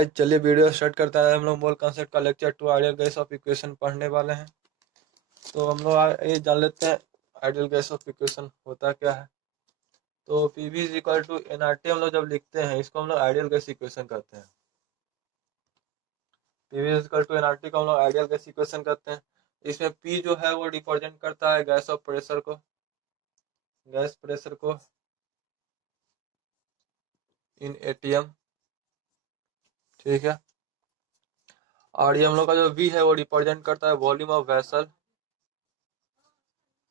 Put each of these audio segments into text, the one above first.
Guys चलिए video start करता है। हम लोग मोल कॉन्सेप्ट का lecture 2 ideal gas off equation पढ़ने वाले हैं। तो हम लोग ये जान लेते हैं आइडियल गैस ऑफ इक्वेशन होता क्या है। तो PV is equal to NRT हम लोग जब लिखते हैं इसको हम लोग आइडियल गैस इक्वेशन कहते हैं। PV is equal to NRT को हम लोग आइडियल गैस इक्वेशन कहते हैं। इसमें पी जो है वो रिप्रेजेंट करता है गैस ऑफ प्रेशर को, गैस प्रेशर को इन एटीएम, ठीक है। और ये हम लोग का जो वी है वो रिप्रेजेंट करता है volume of vessel,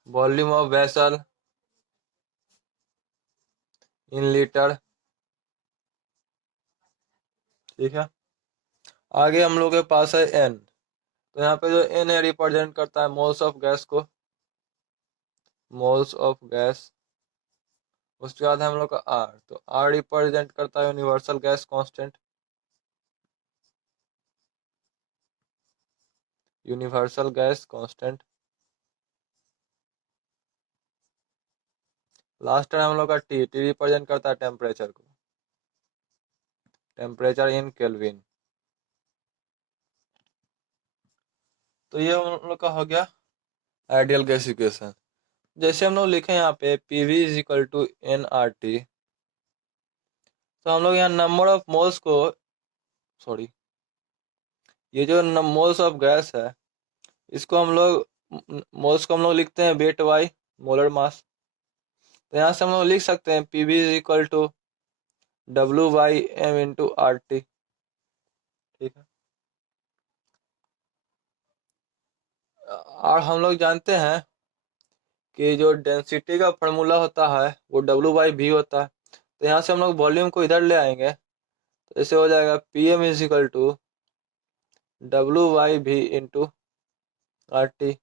volume of vessel in litre, ठीक है। आगे हम लोग के पास है एन, तो यहाँ पे जो एन है रिप्रेजेंट करता है मोल्स ऑफ गैस को, मोल्स ऑफ गैस। उसके बाद है हम लोग का आर, तो आर रिप्रेजेंट करता है universal gas constant, universal gas constant. Last है हम लोग का टी, टी रिप्रेजेंट करता है टेम्परेचर को, टेम्परेचर इन केल्विन। तो ये हम लोग का हो गया आइडियल गैस इक्वेशन। जैसे हम लोग लिखे यहाँ पे PV is equal to N R T, तो हम लोग यहाँ नंबर ऑफ मोल्स को, सॉरी, ये जो मोल्स ऑफ गैस है इसको हम लोग, मोल्स को हम लोग लिखते हैं वेट बाई मोलर मास। तो यहाँ से हम लोग लिख सकते हैं P V is equal to W by M into R T, ठीक है। और हम लोग जानते हैं कि जो डेंसिटी का फॉर्मूला होता है वो डब्ल्यू बाई वी होता है। तो यहाँ से हम लोग वॉल्यूम को इधर ले आएंगे, तो ऐसे हो जाएगा P M is equal to W by V into R T.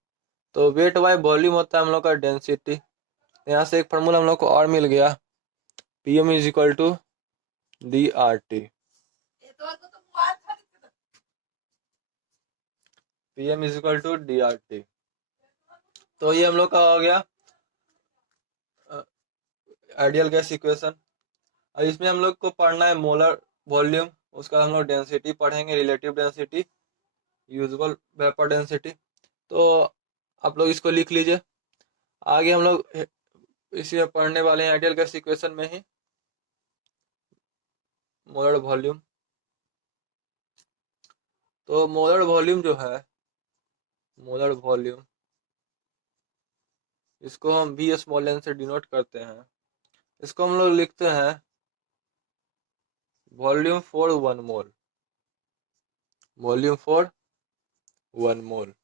तो वेट बाई वॉल्यूम होता है हम लोग का डेंसिटी। यहाँ से एक फार्मूला हम लोग को और मिल गया, P M is equal to D R T, P M is equal to D R T. तो ये हम लोग का हो गया आइडियल गैस इक्वेशन। अब इसमें हम लोग को पढ़ना है मोलर वॉल्यूम, उसका हम लोग डेंसिटी पढ़ेंगे, relative density, usual vapour density. तो आप लोग इसको लिख लीजिए। आगे हम लोग इसी में पढ़ने वाले हैं आइडियल गैस इक्वेशन में ही मोलर वॉल्यूम। तो मोलर वॉल्यूम जो है, मोलर वॉल्यूम, इसको हम वी स्मॉल एन से डिनोट करते हैं। इसको हम लोग लिखते हैं volume for 1 mole, volume for 1 मोल।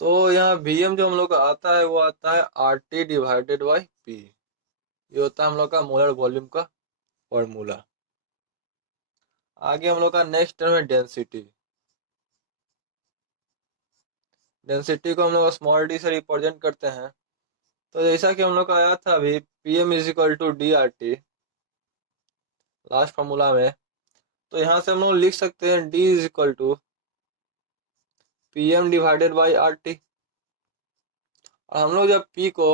तो यहाँ Vm जो हम लोग का आता है वो आता है RT डिवाइडेड बाई P। ये होता है हम लोग का मोलर वॉल्यूम का फॉर्मूला। आगे हम लोग का नेक्स्ट टर्म है डेंसिटी। डेंसिटी को हम लोग स्मॉल डी से रिप्रेजेंट करते हैं। तो जैसा कि हम लोग का आया था अभी Pm is equal to D R T last formula में, तो यहाँ से हम लोग लिख सकते हैं D is equal to Pm divided by R T. और हम लोग जब P को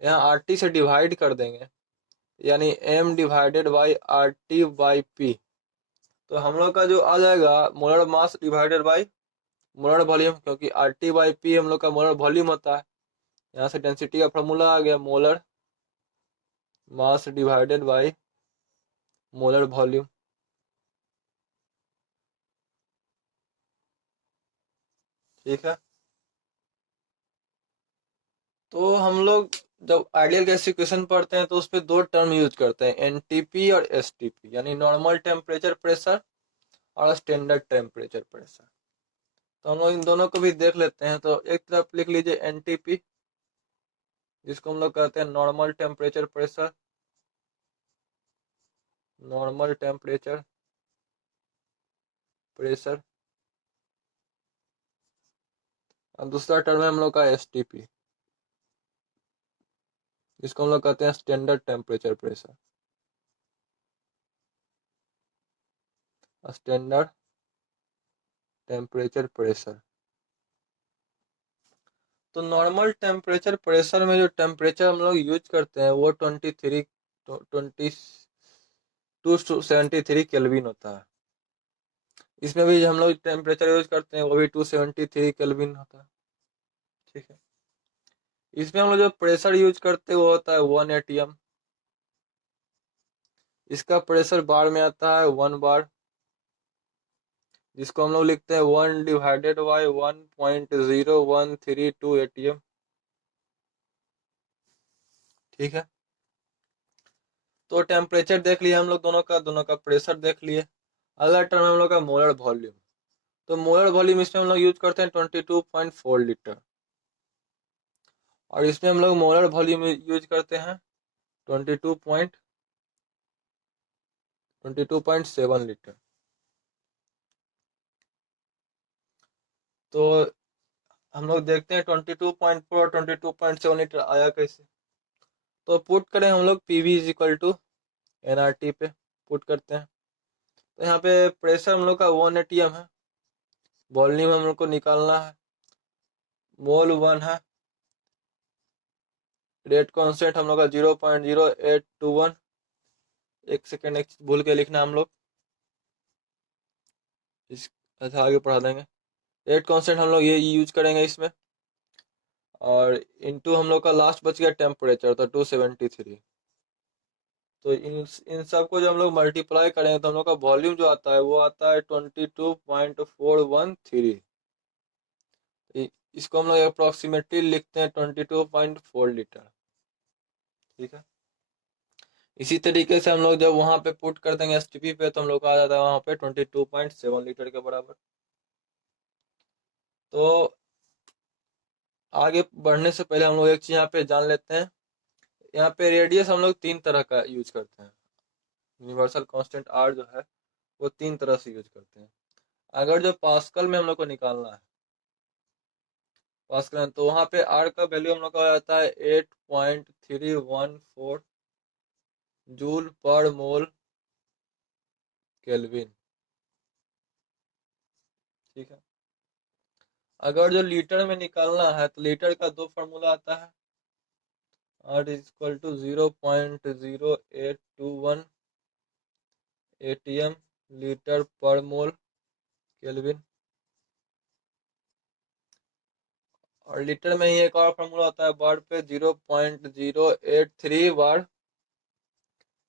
यहाँ आर टी से डिवाइड कर देंगे, यानी M divided by R T by P, तो हम लोग का जो आ जाएगा molar mass divided by molar volume, क्योंकि आर टी बाई पी हम लोग का मोलर वॉल्यूम होता है। यहाँ से डेंसिटी का फॉर्मूला आ गया molar mass divided by molar volume, ठीक है। तो हम लोग जब आइडियल गैस इक्वेशन पढ़ते हैं तो उस पर दो टर्म यूज करते हैं, एनटीपी और एसटीपी, यानी नॉर्मल टेम्परेचर प्रेशर और स्टैंडर्ड टेम्परेचर प्रेशर। तो हम लोग इन दोनों को भी देख लेते हैं। तो एक तरफ लिख लीजिए एनटीपी, जिसको हम लोग कहते हैं normal temperature pressure, normal temperature pressure. और दूसरा टर्म है हम लोग का एसटीपी, जिसको हम लोग कहते हैं standard temperature pressure, standard temperature pressure. तो नॉर्मल टेम्परेचर प्रेशर में जो टेम्परेचर हम लोग यूज करते हैं वो 23, 20 273 केल्विन होता है। इसमें भी हम लोग टेम्परेचर यूज करते हैं, वो भी 273 केल्विन होता है। ठीक है, इसमें हम लोग जो प्रेशर यूज करते हैं वो होता है 1 atm। इसका प्रेशर बार में आता है 1 बार, जिसको हम लोग लिखते हैं 1 डिवाइडेड बाई 1.0132 atm। ठीक है, तो टेम्परेचर देख लिए हम लोग दोनों का प्रेशर देख लिए। अगला टर्म हम लोग का मोलर वॉल्यूम। तो मोलर वॉल्यूम इसमें हम लोग यूज करते हैं 22.4 लीटर, और इसमें हम लोग मोलर वॉल्यूम यूज करते हैं 22.7 लीटर। तो हम लोग देखते हैं 22.4 22.7 लीटर आया कैसे। तो पुट करें हम लोग PV is equal to NRT पे पुट करते हैं। तो यहाँ पे प्रेशर हम लोग का 1 atm है, वॉल्यूम हम लोग को निकालना है, मोल 1 है, रेट कॉन्स्टेंट हम लोग का 0.0821। एक सेकेंड, एक भूल के लिखना हम लोग, इस अच्छा आगे पढ़ा देंगे। रेट कॉन्स्टेंट हम लोग ये यूज करेंगे इसमें, और इनटू हम लोग का लास्ट बच गया टेम्परेचर, तो 273। तो इन सब को जब हम लोग मल्टीप्लाई करेंगे तो हम लोग का वॉल्यूम जो आता है वो आता है 22.413। इसको हम लोग अप्रोक्सीमेटली लिखते हैं 22.4 लीटर। ठीक है, इसी तरीके से हम लोग जब वहां पे पुट कर देंगे एसटीपी पे, तो हम लोग का आ जाता है वहां पे 22.7 लीटर के बराबर। तो आगे बढ़ने से पहले हम लोग एक चीज यहाँ पे जान लेते हैं। यहाँ पे रेडियस हम लोग 3 तरह का यूज करते हैं। यूनिवर्सल कांस्टेंट आर जो है वो 3 तरह से यूज करते हैं। अगर जो पास्कल में हम लोग को निकालना है, पास्कल, तो वहां पे आर का वैल्यू हम लोग का हो जाता है 8.314 जूल पर मोल केल्विन। ठीक है, अगर जो लीटर में निकालना है तो लीटर का 2 फार्मूला आता है, R is equal to 0.0821 atm litre per mole kelvin. और लीटर में ही एक और फार्मूला आता है बार पे, 0.083 bar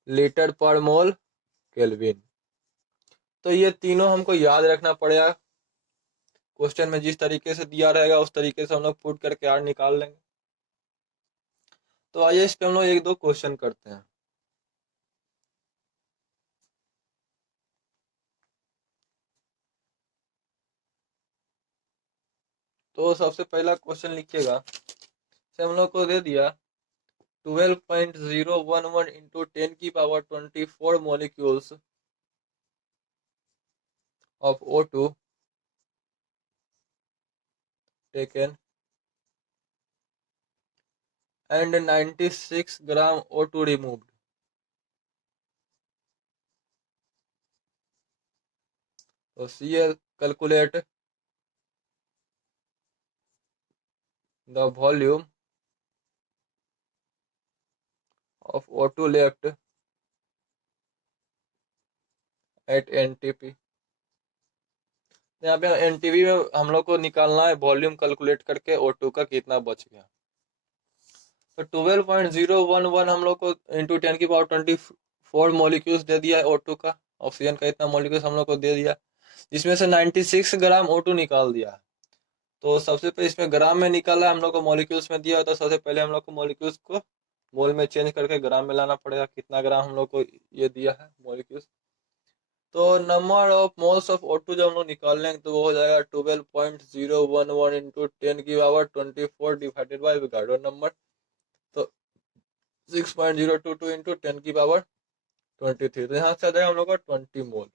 litre per mole kelvin. तो ये तीनों हमको याद रखना पड़ेगा। क्वेश्चन में जिस तरीके से दिया रहेगा उस तरीके से हम लोग पुट करके आर निकाल लेंगे। तो आइए इस पे हम लोग एक दो क्वेश्चन करते हैं। तो सबसे पहला क्वेश्चन लिखिएगा, से हम लोग को दे दिया 12.011 into 10⁻24 molecules of O2 taken and 96 gram O2 removed. So CL calculate the volume of O2 left at NTP। यहाँ पे एनटीपी में हम लोग को निकालना है वॉल्यूम कैलकुलेट करके O2 का कितना बच गया। तो 12.011 हम लोग को इंटू 10⁻24 मॉलिक्यूल्स दे दिया है O2 का। ऑक्सीजन का इतना मॉलिक्यूल्स हम लोग को दे दिया, जिसमें से 96 ग्राम O2 निकाल दिया। तो सबसे पहले इसमें ग्राम में निकाला हम लोग को, मॉलिक्यूल्स में दिया, तो सबसे पहले हम लोग को मॉलिक्यूल्स को मोल में चेंज करके ग्राम में लाना पड़ेगा, कितना ग्राम हम लोग को ये दिया है मॉलिक्यूल्स। तो number of moles of O2 जब हम लोग निकाल लेंगे तो वो हो जाएगा 12.011 इंटू 10⁻24 डिवाइडेड बाई विगार्डो नंबर, तो 6.022 इंटू 10⁻23। तो यहाँ से आ जाएगा हम लोग का 20 मोल।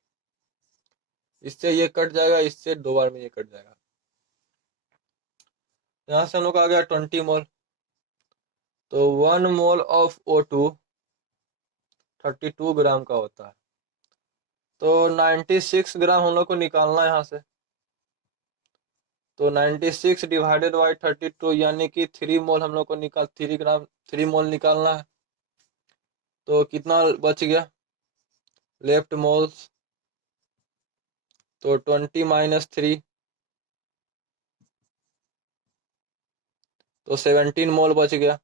इससे ये कट जाएगा, इससे 2 बार में ये कट जाएगा। यहाँ से हम लोग का आ गया 20 मोल। तो 1 मोल ऑफ O2 32 ग्राम का होता है। तो 96 ग्राम हम लोग को निकालना है यहाँ से। तो 96 डिवाइडेड बाई 32 यानी कि 3 मोल हम लोग को 3 मोल निकालना है। तो कितना बच गया, लेफ्ट मोल्स, तो 20 - 3, तो 17 मोल बच गया।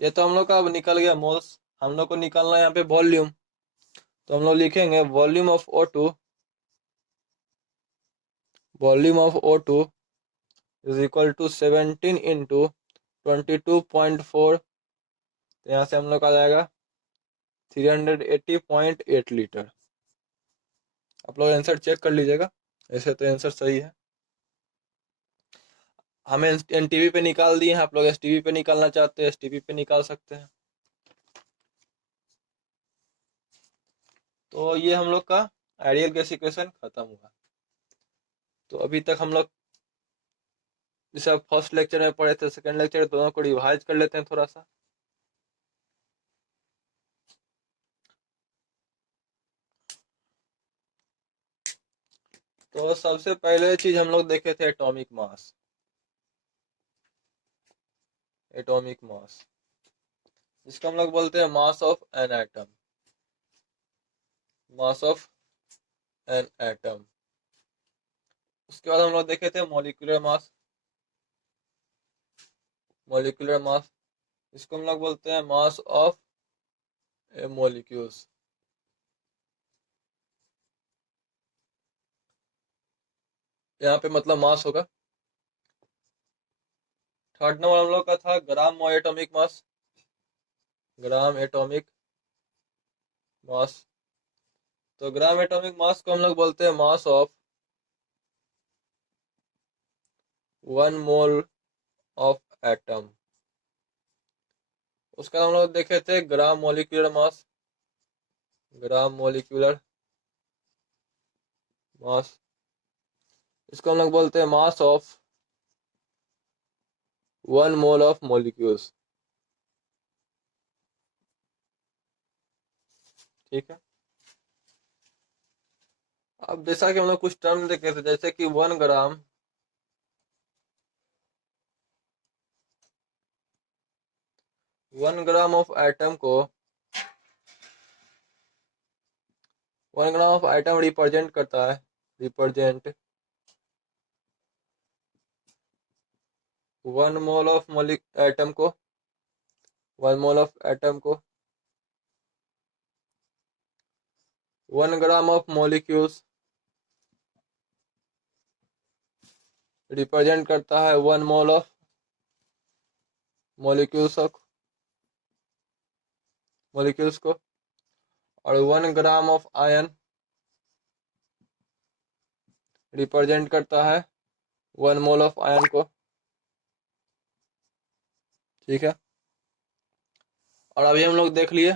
ये तो हम लोग का अब निकल गया मोल्स। हम लोग को निकालना है यहाँ पे वॉल्यूम। तो हम लोग लिखेंगे volume of O2 is equal to 17 into 22.4। तो यहाँ से हम लोग का आ जाएगा 380.8 लीटर। आप लोग आंसर चेक कर लीजिएगा, ऐसे तो आंसर सही है। हमें एनटीवी पे निकाल दिए हैं, आप लोग एसटीवी पे निकालना चाहते हैं एसटीवी पे निकाल सकते हैं। तो ये हम लोग का आइडियल गैस इक्वेशन खत्म हुआ। तो अभी तक हम लोग जैसे आप फर्स्ट लेक्चर में पढ़े थे, सेकंड लेक्चर दोनों को रिवाइज कर लेते हैं थोड़ा सा। तो सबसे पहले चीज हम लोग देखे थे एटॉमिक मास। एटॉमिक मास जिसको हम लोग बोलते हैं mass of an atom. Mass of an atom. उसके बाद हम लोग देखे थे मॉलिक्यूलर मास। मॉलिक्यूलर मास इसको हम लोग बोलते हैं मास ऑफ ए मॉलिक्यूल्स। यहाँ पे मतलब मास होगा। थर्ड नंबर हम लोग का था gram atomic mass. Gram atomic mass. तो ग्राम एटॉमिक मास को हम लोग बोलते हैं mass of 1 mole of atom. उसका हम लोग देखे थे gram molecular mass. Gram molecular mass इसको हम लोग बोलते हैं mass of 1 mole of molecules. ठीक है। अब जैसा कि हम लोग कुछ टर्म देखे थे, जैसे कि 1 ग्राम ऑफ एटम को 1 ग्राम ऑफ एटम रिप्रेजेंट करता है। रिप्रेजेंट 1 मोल ऑफ एटम को 1 मोल ऑफ एटम को 1 ग्राम ऑफ मॉलिक्यूल्स रिप्रेजेंट करता है 1 मोल ऑफ मॉलिक्यूल्स को। और 1 ग्राम ऑफ आयन रिप्रेजेंट करता है 1 मोल ऑफ आयन को। ठीक है। और अभी हम लोग देख लिए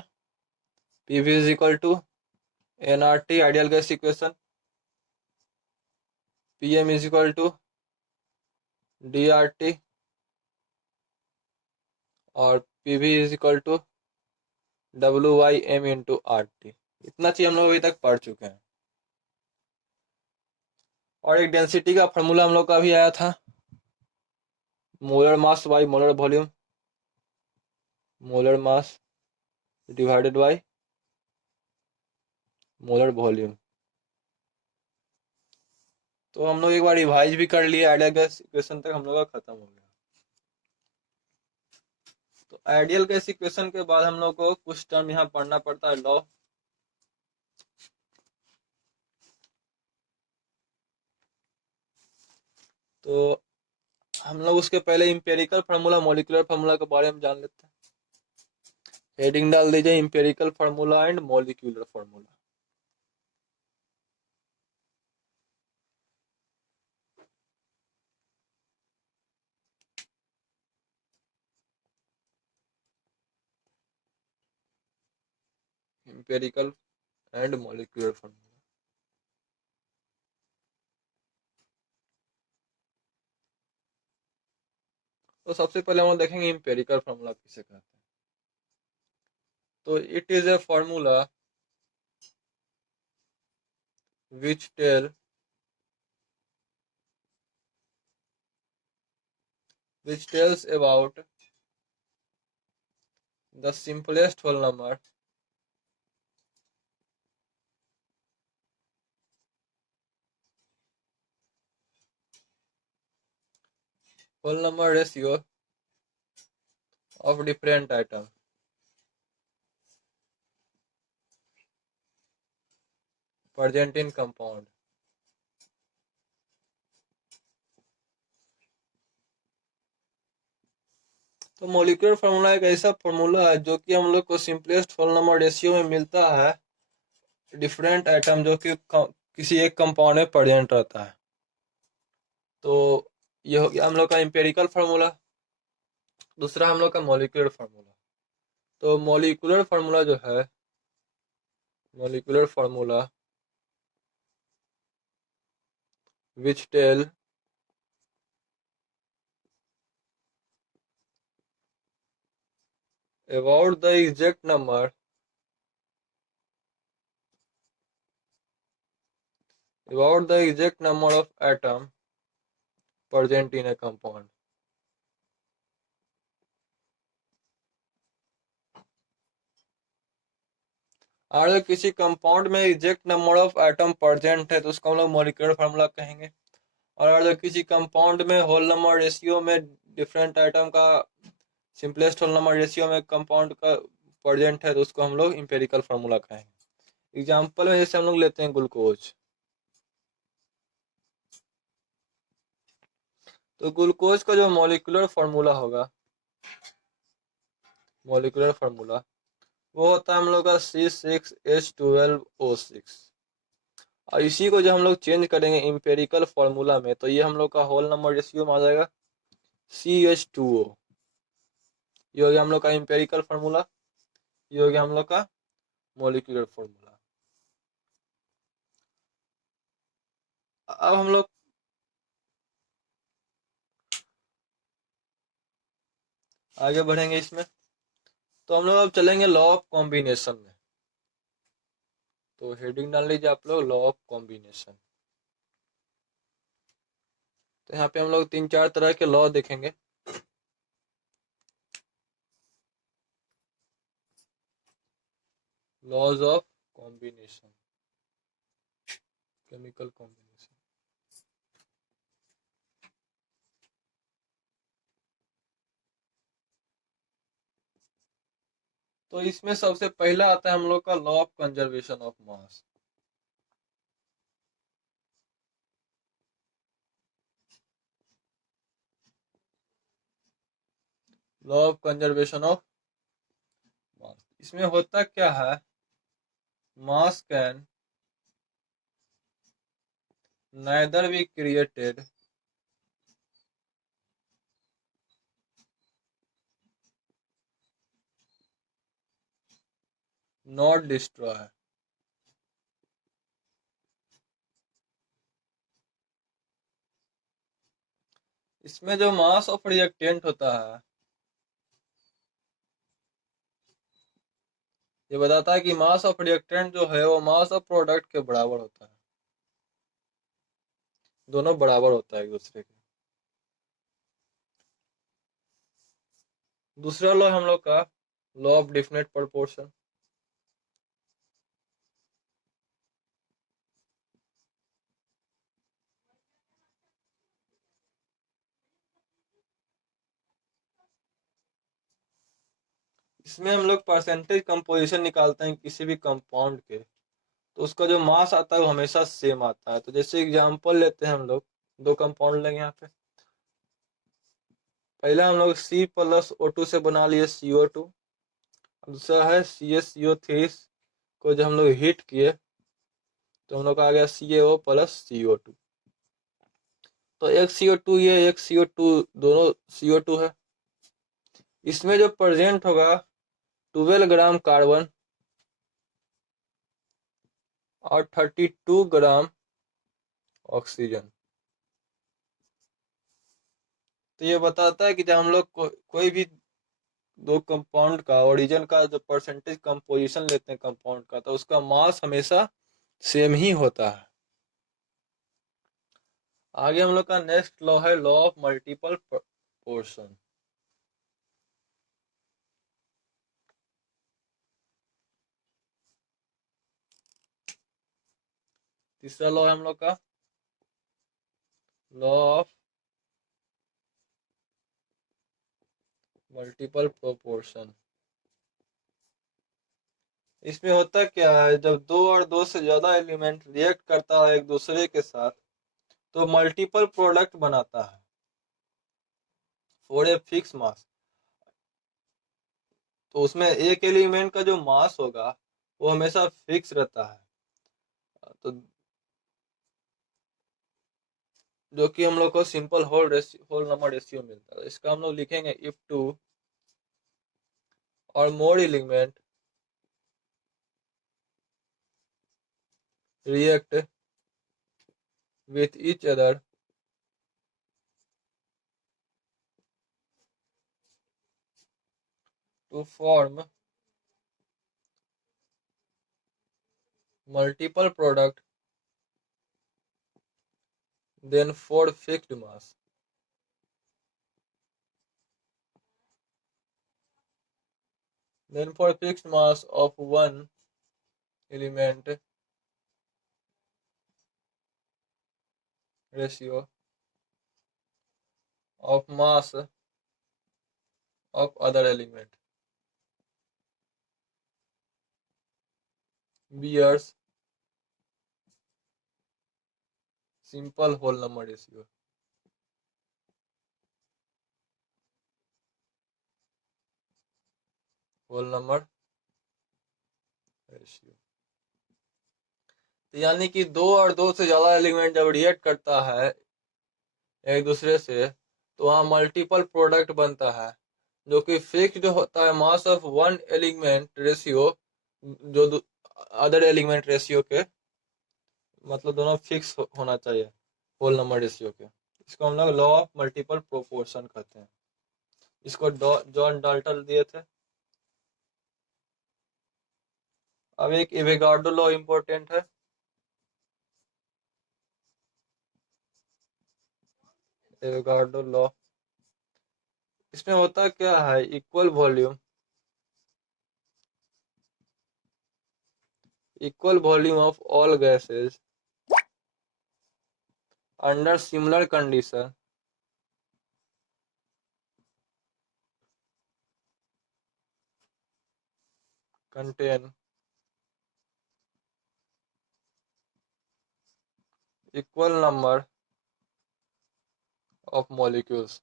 PV is equal to NRT ideal gas equation. PM is equal to DRT और PV is equal to WYM into RT। इतना चीज हम लोग अभी तक पढ़ चुके हैं। और एक डेंसिटी का फॉर्मूला हम लोग का भी आया था, molar mass by molar volume. Molar mass divided by molar volume. तो हम लोग एक बार रिवाइज भी कर लिए, आइडियल गैस इक्वेशन तक हम लोग का खत्म हो गया। तो आइडियल गैस इक्वेशन के बाद हम लोग को कुछ टर्म यहाँ पढ़ना पड़ता है, लॉ। तो हम लोग उसके पहले इंपेरिकल फार्मूला मॉलिक्यूलर फार्मूला के बारे में जान लेते हैं। हेडिंग डाल दीजिए empirical formula and molecular formula. Empirical and molecular formula. तो सबसे पहले हम लोग देखेंगे इंपेरिकल फार्मूला किसे कहते हैं। तो it is a formula which tells about the simplest whole number whole number ratio of different item present in compound. तो मॉलिक्यूलर फार्मूला एक ऐसा फार्मूला है जो कि हम लोग को सिंपलेस्ट होल नंबर रेशियो में मिलता है डिफरेंट आइटम जो कि किसी एक कंपाउंड में प्रेजेंट रहता है। तो ये हो गया हम लोग का एम्पेरिकल फार्मूला। दूसरा हम लोग का मॉलिक्यूलर फार्मूला। तो मॉलिक्यूलर फार्मूला जो है, molecular formula which tell about the exact number of atom present in a compound। अगर किसी कंपाउंड में exact number of atom present है तो उसको हम लोग मॉलिक्यूलर फार्मूला कहेंगे। और अगर किसी कंपाउंड में होल नंबर रेशियो में डिफरेंट आइटम का सिंपलेस्ट होल नंबर रेशियो में कंपाउंड का प्रेजेंट है तो उसको हम लोग इंपेरिकल फार्मूला कहेंगे। एग्जांपल में जैसे हम लोग लेते हैं ग्लूकोज। तो ग्लूकोज का जो मॉलिक्यूलर फार्मूला होगा, मॉलिक्यूलर फार्मूला वो होता है हम लोग का C6H12O6। और इसी को जब हम लोग चेंज करेंगे इंपेरिकल फार्मूला में तो ये हम लोग का होल नंबर रेशियो में आ जाएगा CH2O। ये हो गया हम लोग का इंपेरिकल फार्मूला, ये हो गया हम लोग का मॉलिक्यूलर फार्मूला। अब हम लोग आगे बढ़ेंगे इसमें। तो हम लोग अब चलेंगे लॉ ऑफ कॉम्बिनेशन में। तो हेडिंग डाल लीजिए आप लोग, लॉ ऑफ कॉम्बिनेशन। तो यहाँ पे हम लोग 3-4 तरह के लॉ देखेंगे। Laws of combination, chemical combination. तो इसमें सबसे पहला आता है हम लोग का law of conservation of mass. Law of conservation of mass, इसमें होता क्या है, mass can neither be created nor destroy। इसमें जो मास ऑफ रिएक्टेंट होता है ये बताता है कि मास ऑफ रिएक्टेंट जो है वो मास ऑफ प्रोडक्ट के बराबर होता है, दोनों बराबर होता है एक दूसरे के। दूसरा लॉ हम लोग का लॉ ऑफ डेफिनेट प्रोपोर्शन। इसमें हम लोग परसेंटेज कंपोजिशन निकालते हैं किसी भी कंपाउंड के, तो उसका जो मास आता है वो हमेशा सेम आता है। तो जैसे एग्जांपल लेते हैं हम लोग, दो कंपाउंड लेंगे यहाँ पे। पहला हम लोग C+O2 से बना लिए CO2। दूसरा है CaCO3 को जब हम लोग हीट किए तो हम लोग का आ गया CaO+CO2। तो एक CO2 ये एक CO2 दोनों CO2 है। इसमें जो प्रेजेंट होगा 12 ग्राम कार्बन और 32 ग्राम ऑक्सीजन। तो ये बताता है कि जब हम लोग कोई भी दो कंपाउंड का ओरिजिन का जो परसेंटेज कंपोजिशन लेते हैं कंपाउंड का तो उसका मास हमेशा सेम ही होता है। आगे हम लोग का नेक्स्ट लॉ है लॉ ऑफ मल्टीपल प्रोपोर्शन। तीसरा लॉ है हम लोग का लॉ ऑफ मल्टीपल प्रोपोर्शन। इसमें होता क्या है, जब दो और दो से ज्यादा एलिमेंट रिएक्ट करता है एक दूसरे के साथ तो मल्टीपल प्रोडक्ट बनाता है फॉर ए फिक्स मास। तो उसमें एक एलिमेंट का जो मास होगा वो हमेशा फिक्स रहता है। तो जो कि हम लोग को सिंपल होल नंबर रेशियो मिलता है। इसका हम लोग लिखेंगे इफ टू और मोर element react with each other to form multiple product then for fixed mass. Then for fixed mass of one element ratio of mass of other element bears simple whole number ratio. Whole number ratio। तो यानी कि दो और दो से ज्यादा element जब react करता है एक दूसरे से तो वहाँ मल्टीपल प्रोडक्ट बनता है जो कि फिक्स्ड होता है mass of one element ratio, जो अदर एलिमेंट रेशियो के मतलब दोनों फिक्स होना चाहिए होल नंबर रेशियो के। इसको हम लोग लॉ ऑफ मल्टीपल प्रोपोर्शन कहते हैं। इसको जॉन डाल्टन दिए थे। अब एक एवोगाड्रो लॉ इम्पोर्टेंट है। एवोगाड्रो लॉ, इसमें होता क्या है, equal volume of all gases under similar condition contain equal number of molecules।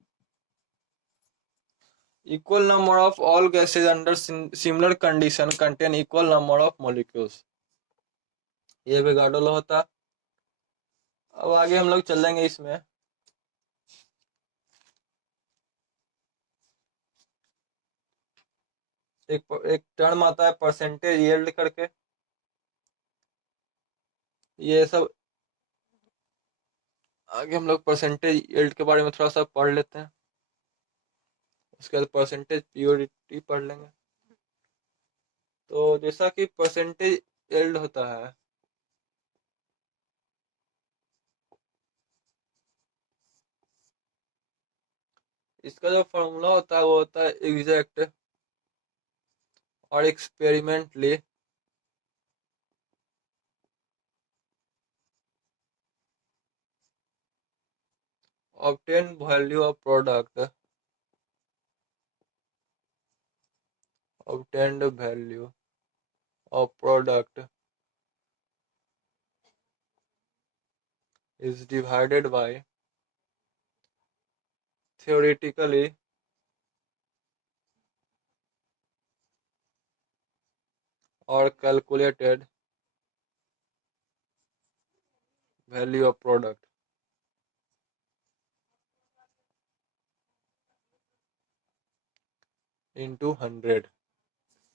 Equal number of all gases under similar condition contain equal number of molecules। ये Avogadro law होता। अब आगे हम लोग चलेंगे इसमें। एक टर्म आता है परसेंटेज यील्ड करके। ये सब आगे हम लोग परसेंटेज यील्ड के बारे में थोड़ा सा पढ़ लेते हैं, उसके बाद परसेंटेज प्योरिटी पढ़ लेंगे। तो जैसा कि परसेंटेज यील्ड होता है, इसका जो फॉर्मूला होता है वो होता है एग्जैक्ट और experimentally obtained value of product, obtained value of product is divided by theoretically or calculated value of product into 100।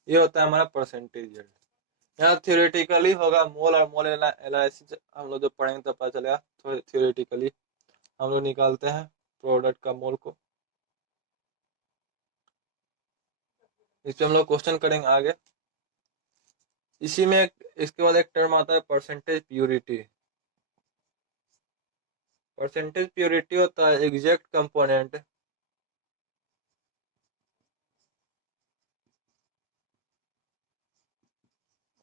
ये होता है हमारा परसेंटेज यील्ड। यहाँ थियोरेटिकली होगा मोल और मोल एनालिसिस हम लोग जो पढ़ेंगे तब पता चलेगा। तो थियोरेटिकली हम लोग निकालते हैं प्रोडक्ट का मोल को। इस पे हम लोग क्वेश्चन करेंगे आगे। इसी में इसके बाद एक टर्म आता है परसेंटेज प्योरिटी। परसेंटेज प्योरिटी होता है exact component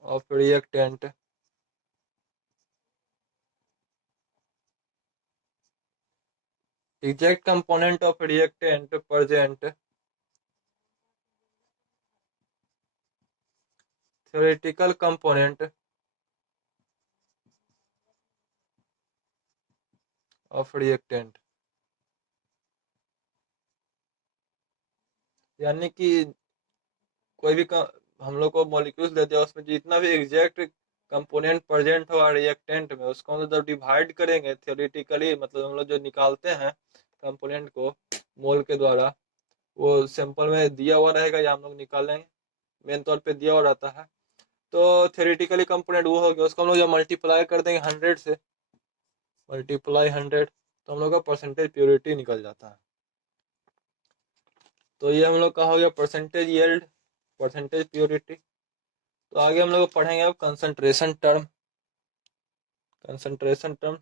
of reactant exact component of reactant present theoretical component of reactant, यानी कि कोई भी हम लोग को मॉलिक्यूल्स देते हैं, उसमें जितना भी एग्जैक्ट कंपोनेंट प्रेजेंट होगा रिएक्टेंट में, उसको हम लोग जब डिवाइड करेंगे थियोरेटिकली, मतलब हम लोग जो निकालते हैं कंपोनेंट को मोल के द्वारा, वो सैंपल में दिया हुआ रहेगा या हम लोग निकालेंगे, मेन तौर पे दिया हुआ रहता है। तो थियोरेटिकली कंपोनेंट वो हो गया, उसको हम लोग जब मल्टीप्लाई कर देंगे 100 से, मल्टीप्लाई 100, तो हम लोग का परसेंटेज प्योरिटी निकल जाता है। तो ये हम लोग का हो गया परसेंटेज यील्ड, परसेंटेज प्योरिटी। तो आगे हम लोग पढ़ेंगे अब कंसंट्रेशन टर्म। कंसंट्रेशन टर्म,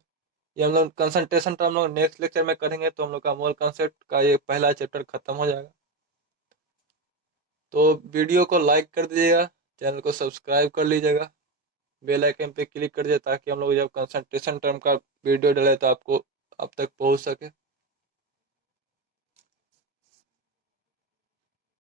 ये हम लोग कंसंट्रेशन टर्म लोग नेक्स्ट लेक्चर में करेंगे, तो हम लोग का मोल कंसेप्ट का ये पहला चैप्टर खत्म हो जाएगा। तो वीडियो को लाइक कर दीजिएगा, चैनल को सब्सक्राइब कर लीजिएगा, बेल आइकन पे क्लिक कर दीजिए, ताकि हम लोग जब कंसंट्रेशन टर्म का वीडियो डाले तो आपको अब तक पहुंच सके।